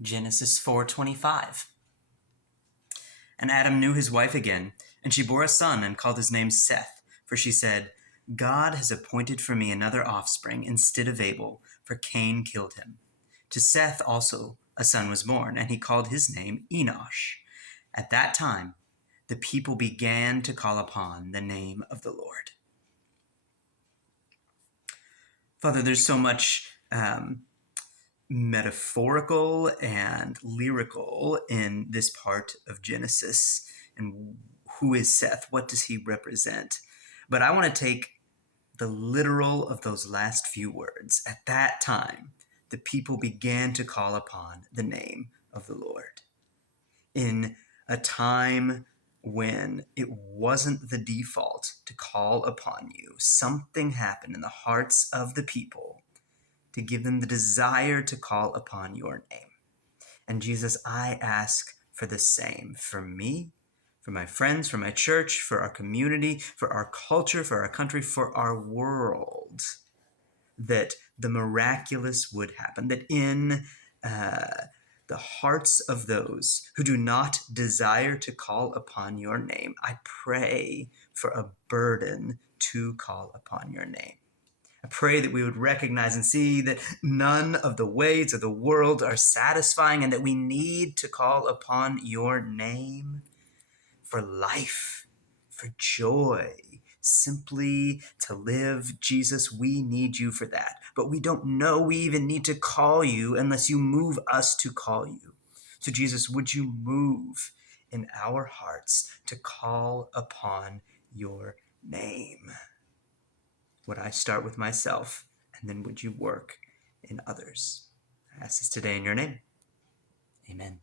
Genesis 4:25. And Adam knew his wife again, and she bore a son and called his name Seth, for she said, God has appointed for me another offspring instead of Abel, for Cain killed him. To Seth also a son was born, and he called his name Enosh. At that time, the people began to call upon the name of the Lord. Father, there's so much metaphorical and lyrical in this part of Genesis. And who is Seth? What does he represent? But I want to take the literal of those last few words. At that time, the people began to call upon the name of the Lord. In a time when it wasn't the default to call upon you, something happened in the hearts of the people to give them the desire to call upon your name. And Jesus, I ask for the same for me, for my friends, for my church, for our community, for our culture, for our country, for our world, that the miraculous would happen, that in the hearts of those who do not desire to call upon your name, I pray for a burden to call upon your name. I pray that we would recognize and see that none of the ways of the world are satisfying and that we need to call upon your name for life, for joy, simply to live. Jesus, we need you for that. But we don't know we even need to call you unless you move us to call you. So Jesus, would you move in our hearts to call upon your name? Would I start with myself, and then would you work in others? I ask this today in your name. Amen.